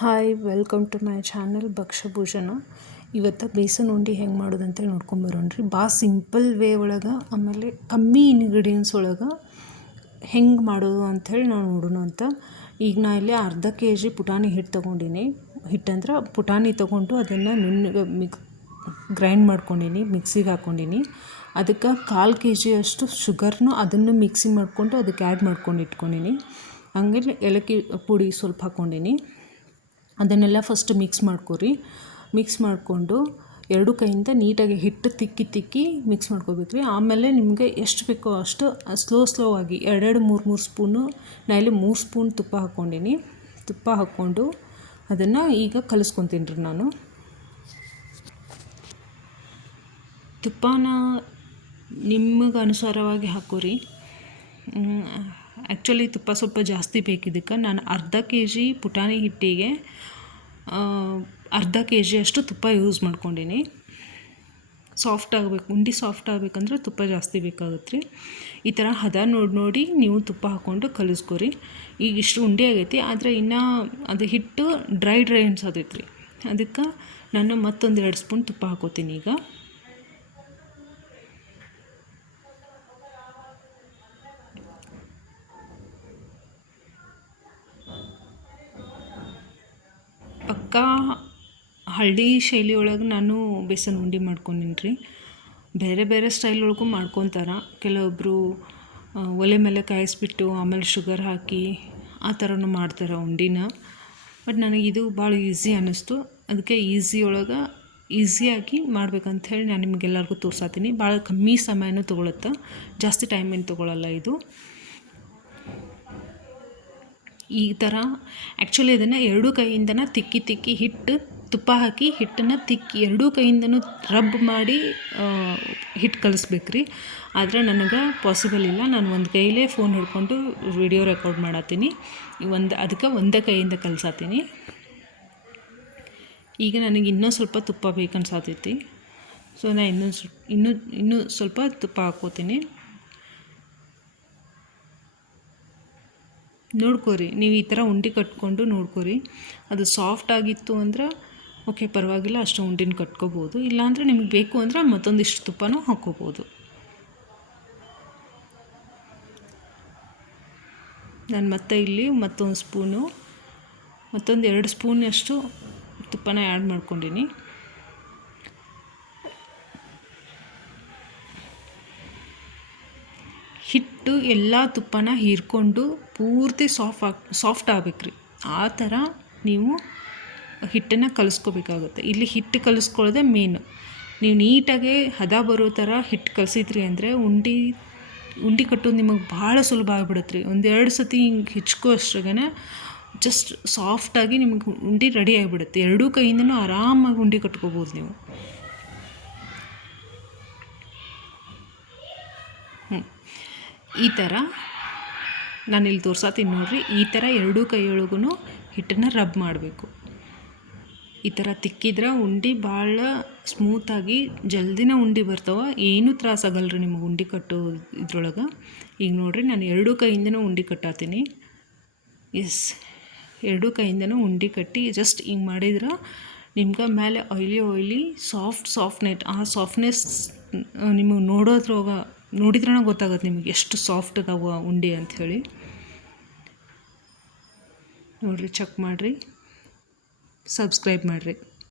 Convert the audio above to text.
Hi welcome to my channel Bhakshyabhooshana. ಇವತ್ತು ಬೇಸನ್ ಉಂಡೆ ಹೆಂಗೆ ಮಾಡೋದು ಅಂತೇಳಿ ನೋಡ್ಕೊಂಬರೋಣ್ರಿ. ಭಾಳ ಸಿಂಪಲ್ ವೇ ಒಳಗೆ, ಆಮೇಲೆ ಕಮ್ಮಿ ಇಂಗ್ರೀಡಿಯೆಂಟ್ಸ್ ಒಳಗೆ ಹೆಂಗೆ ಮಾಡೋದು ಅಂಥೇಳಿ ನಾವು ನೋಡೋಣ ಅಂತ. ಈಗ ನಾ ಇಲ್ಲಿ ಅರ್ಧ kg ಪುಟಾಣಿ ಹಿಟ್ಟು ತೊಗೊಂಡಿನಿ. ಹಿಟ್ಟಂದ್ರೆ ಪುಟಾಣಿ ತೊಗೊಂಡು ಅದನ್ನು ನುಣ್ಣಗೆ ಗ್ರೈಂಡ್ ಮಾಡ್ಕೊಂಡೀನಿ, ಮಿಕ್ಸಿಗೆ ಹಾಕ್ಕೊಂಡೀನಿ. ಅದಕ್ಕೆ 1/4 kg ಅಷ್ಟು ಶುಗರ್ನು ಅದನ್ನು ಮಿಕ್ಸಿ ಮಾಡಿಕೊಂಡು ಅದಕ್ಕೆ ಆ್ಯಡ್ ಮಾಡ್ಕೊಂಡು ಇಟ್ಕೊಂಡೀನಿ. ಹಂಗೆ ಏಲಕ್ಕಿ ಪುಡಿ ಸ್ವಲ್ಪ ಹಾಕ್ಕೊಂಡೀನಿ. ಅದನ್ನೆಲ್ಲ ಫಸ್ಟ್ ಮಿಕ್ಸ್ ಮಾಡ್ಕೊರಿ. ಮಿಕ್ಸ್ ಮಾಡಿಕೊಂಡು ಎರಡು ಕೈಯಿಂದ ನೀಟಾಗಿ ಹಿಟ್ಟು ತಿಕ್ಕಿ ಮಿಕ್ಸ್ ಮಾಡ್ಕೋಬೇಕ್ರಿ. ಆಮೇಲೆ ನಿಮಗೆ ಎಷ್ಟು ಬೇಕೋ ಅಷ್ಟು ಸ್ಲೋ ಆಗಿ 2-3 ಸ್ಪೂನು, ನಾ ಇಲ್ಲಿ 3 ಸ್ಪೂನ್ ತುಪ್ಪ ಹಾಕ್ಕೊಂಡೀನಿ. ತುಪ್ಪ ಹಾಕ್ಕೊಂಡು ಅದನ್ನು ಈಗ ಕಲಿಸ್ಕೊತೀನಿ ರೀ ನಾನು. ತುಪ್ಪನ ನಿಮಗೆ ಅನುಸಾರವಾಗಿ ಹಾಕೋರಿ. ಆ್ಯಕ್ಚುಲಿ ತುಪ್ಪ ಸ್ವಲ್ಪ ಜಾಸ್ತಿ ಬೇಕಿದ್ದಕ್ಕೆ ನಾನು ಅರ್ಧ kg ಪುಟಾಣಿ ಹಿಟ್ಟಿಗೆ ಅರ್ಧ kg ಅಷ್ಟು ತುಪ್ಪ ಯೂಸ್ ಮಾಡ್ಕೊಂಡೀನಿ. ಸಾಫ್ಟ್ ಆಗಬೇಕು, ಉಂಡೆ ಸಾಫ್ಟ್ ಆಗಬೇಕಂದ್ರೆ ತುಪ್ಪ ಜಾಸ್ತಿ ಬೇಕಾಗುತ್ತೆ ರೀ. ಈ ಥರ ಹದ ನೋಡಿ ನೀವು ತುಪ್ಪ ಹಾಕ್ಕೊಂಡು ಕಲಿಸ್ಕೊರಿ. ಈಗ ಇಷ್ಟು ಉಂಡೆ ಆಗೈತಿ, ಆದರೆ ಇನ್ನು ಅದು ಹಿಟ್ಟು ಡ್ರೈ ಅನ್ಸತೈತೆ ರೀ. ಅದಕ್ಕೆ ನಾನು ಮತ್ತೊಂದು 2 ಸ್ಪೂನ್ ತುಪ್ಪ ಹಾಕೋತೀನಿ. ಈಗ ಪಕ್ಕಾ ಹಳ್ಳಿ ಶೈಲಿ ಒಳಗೆ ನಾನು ಬೇಸನ್ ಉಂಡೆ ಮಾಡ್ಕೊಂಡೀನಿ ರೀ. ಬೇರೆ ಬೇರೆ ಸ್ಟೈಲ್ ಒಳಗೂ ಮಾಡ್ಕೊತಾರೆ. ಕೆಲವೊಬ್ಬರು ಒಲೆ ಮೇಲೆ ಕಾಯಿಸ್ಬಿಟ್ಟು ಆಮೇಲೆ ಶುಗರ್ ಹಾಕಿ ಆ ಥರನೂ ಮಾಡ್ತಾರೆ ಉಂಡಿನ. ಬಟ್ ನನಗೆ ಇದು ಭಾಳ ಈಸಿ ಅನ್ನಿಸ್ತು. ಅದಕ್ಕೆ ಈಸಿಯಾಗಿ ಮಾಡ್ಬೇಕಂತ ಹೇಳಿ ನಾನು ನಿಮಗೆಲ್ಲರಿಗೂ ತೋರ್ಸಾತೀನಿ. ಭಾಳ ಕಮ್ಮಿ ಸಮಯನೂ ತೊಗೊಳುತ್ತೆ, ಜಾಸ್ತಿ ಟೈಮ್ ಏನು ತೊಗೊಳ್ಳಲ್ಲ ಇದು. ಈ ಥರ ಆ್ಯಕ್ಚುಲಿ ಅದನ್ನು 2 ಕೈಯಿಂದನೇ ತಿಕ್ಕಿ ಹಿಟ್ಟು ತುಪ್ಪ ಹಾಕಿ ಹಿಟ್ಟನ್ನು ತಿಕ್ಕಿ 2 ಕೈಯಿಂದನೂ ರಬ್ ಮಾಡಿ ಹಿಟ್ಟು ಕಲಿಸ್ಬೇಕು ರೀ. ಆದರೆ ನನಗೆ ಪಾಸಿಬಲ್ ಇಲ್ಲ. ನಾನು ಒಂದು ಕೈಲೇ ಫೋನ್ ಹಿಡ್ಕೊಂಡು ವಿಡಿಯೋ ರೆಕಾರ್ಡ್ ಮಾಡತ್ತೀನಿ. ಅದಕ್ಕೆ ಒಂದೇ ಕೈಯಿಂದ ಕಲಿಸತ್ತೀನಿ. ಈಗ ನನಗೆ ಇನ್ನೂ ಸ್ವಲ್ಪ ತುಪ್ಪ ಬೇಕನ್ಸತೈತಿ. ಸೊ ನಾನು ಇನ್ನೂ ಸ್ವಲ್ಪ ತುಪ್ಪ ಹಾಕ್ಕೋತೀನಿ. ನೋಡ್ಕೊರಿ, ನೀವು ಈ ಥರ ಉಂಡೆ ಕಟ್ಕೊಂಡು ನೋಡ್ಕೊರಿ. ಅದು ಸಾಫ್ಟ್ ಆಗಿತ್ತು ಅಂದ್ರೆ ಓಕೆ, ಪರವಾಗಿಲ್ಲ, ಅಷ್ಟು ಉಂಡೆನ ಕಟ್ಕೋಬೋದು. ಇಲ್ಲಾಂದರೆ ನಿಮಗೆ ಬೇಕು ಅಂದರೆ ಮತ್ತೊಂದಿಷ್ಟು ತುಪ್ಪನೂ ಹಾಕ್ಕೋಬೋದು. ನಾನು ಮತ್ತೆ ಇಲ್ಲಿ ಮತ್ತೊಂದು 2 ಸ್ಪೂನಷ್ಟು ತುಪ್ಪನ ಆ್ಯಡ್ ಮಾಡ್ಕೊಂಡೀನಿ. ಹಿಟ್ಟು ಎಲ್ಲ ತುಪ್ಪನ ಹೀರ್ಕೊಂಡು ಪೂರ್ತಿ ಸಾಫ್ಟ್ ಆಗ್ಬೇಕು ರೀ. ಆ ಥರ ನೀವು ಹಿಟ್ಟನ್ನು ಕಲಿಸ್ಕೋಬೇಕಾಗುತ್ತೆ. ಇಲ್ಲಿ ಹಿಟ್ಟು ಕಲಿಸ್ಕೊಳ್ಳೋದೇ ಮೇನು. ನೀವು ನೀಟಾಗಿ ಹದ ಬರೋ ಥರ ಹಿಟ್ಟು ಕಲಿಸಿದ್ರಿ ಅಂದರೆ ಉಂಡೆ ಕಟ್ಟೋದು ನಿಮಗೆ ಭಾಳ ಸುಲಭ ಆಗಿಬಿಡುತ್ತೆ ರೀ. 1-2 ಸತಿ ಹಿಂಗೆ ಹಿಚ್ಕೋ ಅಷ್ಟ್ರಾಗೇ ಜಸ್ಟ್ ಸಾಫ್ಟಾಗಿ ನಿಮಗೆ ಉಂಡೆ ರೆಡಿ ಆಗಿಬಿಡುತ್ತೆ. 2 ಕೈಯಿಂದನೂ ಆರಾಮಾಗಿ ಉಂಡೆ ಕಟ್ಕೋಬೋದು ನೀವು. ಈ ಥರ ನಾನಿಲ್ಲಿ ತೋರ್ಸಾತೀನಿ ನೋಡಿರಿ. ಈ ಥರ 2 ಕೈಯೊಳಗೂ ಹಿಟ್ಟನ್ನು ರಬ್ ಮಾಡಬೇಕು. ಈ ಥರ ತಿಕ್ಕಿದ್ರೆ ಉಂಡೆ ಭಾಳ ಸ್ಮೂತಾಗಿ ಜಲ್ದಿನ ಉಂಡೆ ಬರ್ತಾವೆ. ಏನೂ ತ್ರಾಸಾಗಲ್ಲ ರೀ ನಿಮಗೆ ಉಂಡೆ ಕಟ್ಟೋ ಇದ್ರೊಳಗೆ. ಈಗ ನೋಡಿರಿ, ನಾನು 2 ಕೈಯಿಂದನೂ ಉಂಡೆ ಕಟ್ಟಾತೀನಿ. 2 ಕೈಯಿಂದನೂ ಉಂಡೆ ಕಟ್ಟಿ ಜಸ್ಟ್ ಹಿಂಗೆ ಮಾಡಿದ್ರೆ ನಿಮ್ಗೆ ಮೇಲೆ ಆಯ್ಲಿ ಸಾಫ್ಟ್ನೆಸ್, ಆ ಸಾಫ್ಟ್ನೆಸ್ ನಿಮಗೆ ನೋಡಿದ್ರೇ ಗೊತ್ತಾಗುತ್ತೆ ನಿಮಗೆ ಎಷ್ಟು ಸಾಫ್ಟ್ ಅದಾವ ಉಂಡೆ ಅಂಥೇಳಿ. ನೋಡಿರಿ, ಚೆಕ್ ಮಾಡಿರಿ, ಸಬ್ಸ್ಕ್ರೈಬ್ ಮಾಡಿರಿ.